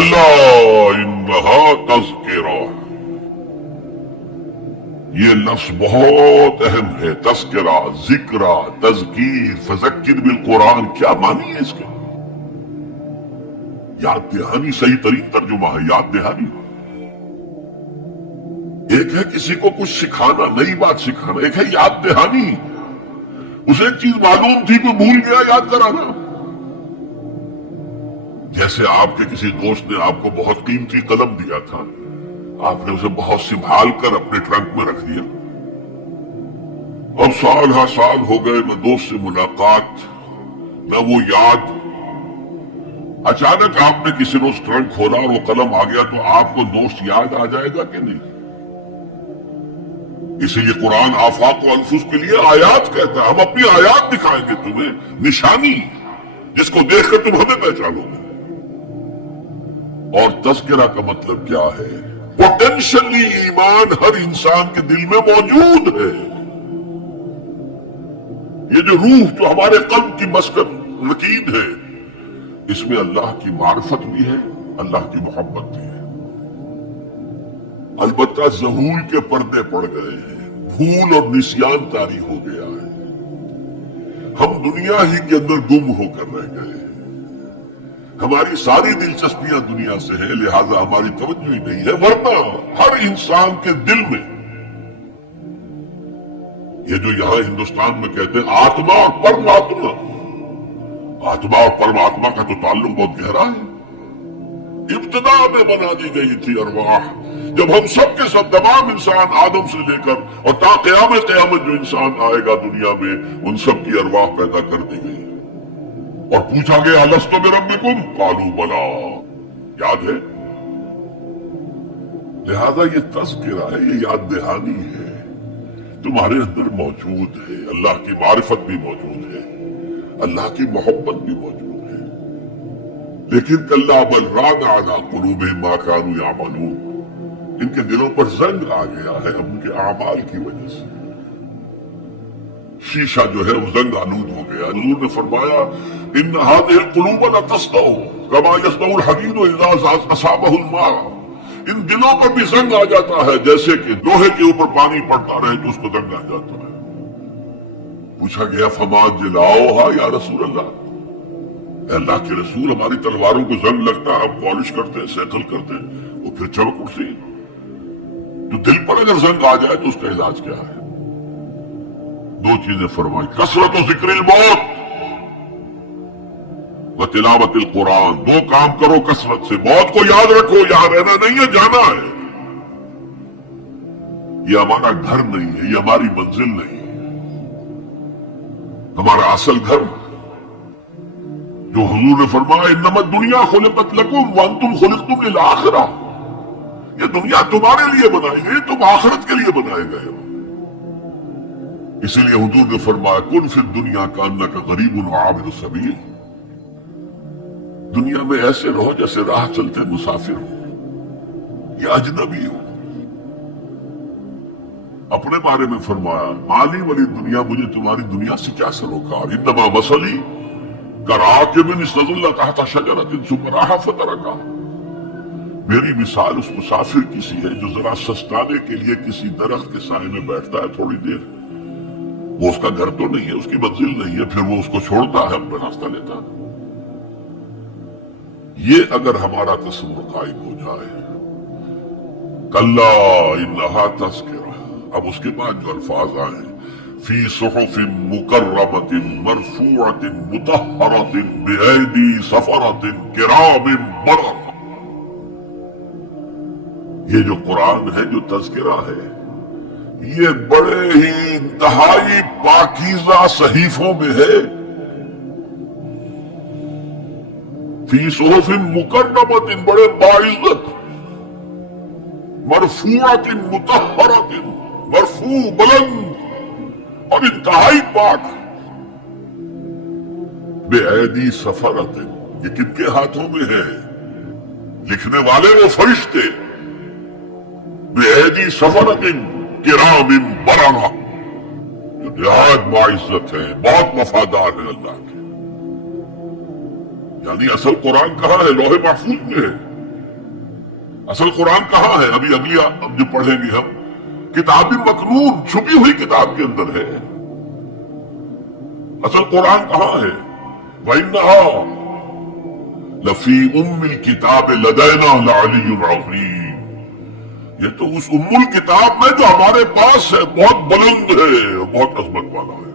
کلا انہا تذکرہ، یہ لفظ بہت اہم ہے. تذکرہ، ذکرہ، تذکیر، فذکر بالقرآن، کیا معنی ہے اس کے؟ یاد دہانی صحیح ترین ترجمہ ہے، یاد دہانی. ایک ہے کسی کو کچھ سکھانا، نئی بات سکھانا، ایک ہے یاد دہانی. اسے ایک چیز معلوم تھی تو بھول گیا، یاد کرانا. جیسے آپ کے کسی دوست نے آپ کو بہت قیمتی قلم دیا تھا، آپ نے اسے بہت سنبھال کر اپنے ٹرنک میں رکھ دیا. اب سال ہا سال ہو گئے، نہ دوست سے ملاقات، نہ وہ یاد. اچانک آپ نے کسی روز ٹرنک کھولا اور وہ قلم آ گیا تو آپ کو دوست یاد آ جائے گا کہ نہیں؟ اسی لیے قرآن آفاق و انفس کے لیے آیات کہتا ہے. ہم اپنی آیات دکھائیں گے تمہیں، نشانی جس کو دیکھ کر تم ہمیں پہچانو گے. اور تذکرہ کا مطلب کیا ہے؟ پوٹینشلی ایمان ہر انسان کے دل میں موجود ہے. یہ جو روح جو ہمارے قلب کی مسکن رکید ہے، اس میں اللہ کی معرفت بھی ہے، اللہ کی محبت بھی ہے. البتہ ظہور کے پردے پڑ گئے ہیں، بھول اور نسیان طاری ہو گیا ہے. ہم دنیا ہی کے اندر گم ہو کر رہ گئے ہیں. ہماری ساری دلچسپیاں دنیا سے ہیں، لہذا ہماری توجہ ہی نہیں ہے. ورنہ ہر انسان کے دل میں یہ جو یہاں ہندوستان میں کہتے ہیں آتما اور پرماتما، آتما اور پرماتما کا تو تعلق بہت گہرا ہے. ابتدا میں بنا دی گئی تھی ارواح، جب ہم سب کے سب تمام انسان آدم سے لے کر اور تا قیامت جو انسان آئے گا دنیا میں، ان سب کی ارواح پیدا کر دی گئی. اور پوچھا گیا الستو بربکم قالوا بلا، یاد ہے؟ لہذا یہ تذکرہ ہے، یہ یاد دہانی ہے، تمہارے اندر موجود ہے. اللہ کی معرفت بھی موجود ہے، اللہ کی محبت بھی موجود ہے. لیکن کلا بل ران علی قلوبہم ما کانوا یعملون، ان کے دلوں پر زنگ آ گیا ہے ان کے اعمال کی وجہ سے. شیشہ جو ہے وہ زنگ آلود ہو گیا. حضور نے فرمایا ان هذه القلوب لتصدع كما يصدع الحديد اذا اصابه الماء، ان دلوں پر بھی زنگ آ جاتا ہے جیسے کہ لوہے کے اوپر پانی پڑتا رہے تو اس کو زنگ آ جاتا ہے. پوچھا گیا فما جلاؤها یا رسول اللہ، اے اللہ کے رسول ہماری تلواروں کو زنگ لگتا ہے، ہم پالش کرتے ہیں، سیکل کرتے ہیں، وہ پھر چمک اٹھتی. تو دل پر اگر زنگ آ جائے تو اس کا علاج کیا ہے؟ دو چیزیں فرمائی، کثرت و ذکر الموت و تلاوت القرآن. دو کام کرو کثرت سے، موت کو یاد رکھو، یہاں رہنا نہیں ہے، جانا ہے. یہ ہمارا گھر نہیں ہے، یہ ہماری منزل نہیں ہے. ہمارا اصل گھر جو حضور نے فرمایا انما الدنیا خلقت لکم وانتم خلقتم للآخرہ، یہ دنیا تمہارے لیے بنائی گئی، تم آخرت کے لیے بنائے گئے ہو. اسی لیے حضور نے فرمایا کن فی الدنیا کانک غریب وعابر السبیل، دنیا میں ایسے رہو جیسے راہ چلتے مسافر ہو یا اجنبی ہو. اپنے بارے میں فرمایا مالی ولی دنیا، مجھے تمہاری دنیا سے کیا سروکار، انما مثلی کراکب استظل تحت شجرۃ ثم راح فترکھا، میری مثال اس مسافر کی سی ہے جو ذرا سستانے کے لیے کسی درخت کے سائے میں بیٹھتا ہے تھوڑی دیر. وہ اس کا گھر تو نہیں ہے، اس کی منزل نہیں ہے، پھر وہ اس کو چھوڑتا ہے، اپنا راستہ لیتا ہے. یہ اگر ہمارا تصور قائم ہو جائے، کلا انہا تذکرہ. اب اس کے بعد جو الفاظ آئے فی صحف مکرمۃ مرفوعۃ مطہرۃ بایدی سفرۃ کرام بررہ، یہ جو قرآن ہے، جو تذکرہ ہے، یہ بڑے ہی انتہائی پاکیزہ صحیفوں میں ہے. فی صحف مکرمۃ، بڑے باعزت، مرفوعۃ مطہرۃ، مرفوع بلند اور انتہائی پاک. بایدی سفرۃ، یہ کن کے ہاتھوں میں ہے؟ لکھنے والے وہ فرشتے. بایدی سفرۃ کرام بررہ، جو نہایت باعزت ہے، بہت وفادار ہے اللہ کے. یعنی اصل قرآن کہاں ہے؟ لوح محفوظ میں ہے. اصل قرآن کہاں ہے؟ ابھی اگلی اب جو پڑھیں گے ہم، کتاب مکنون چھپی ہوئی کتاب کے اندر ہے، اصل قرآن کہاں ہے؟ وَإِنَّهَا لَفِي أُمِّ الْكِتَابِ لَدَيْنَا لَعَلِيٌّ عَظِيمٌ، یہ تو اس ام الکتاب میں جو ہمارے پاس ہے، بہت بلند ہے، بہت عظمت والا ہے۔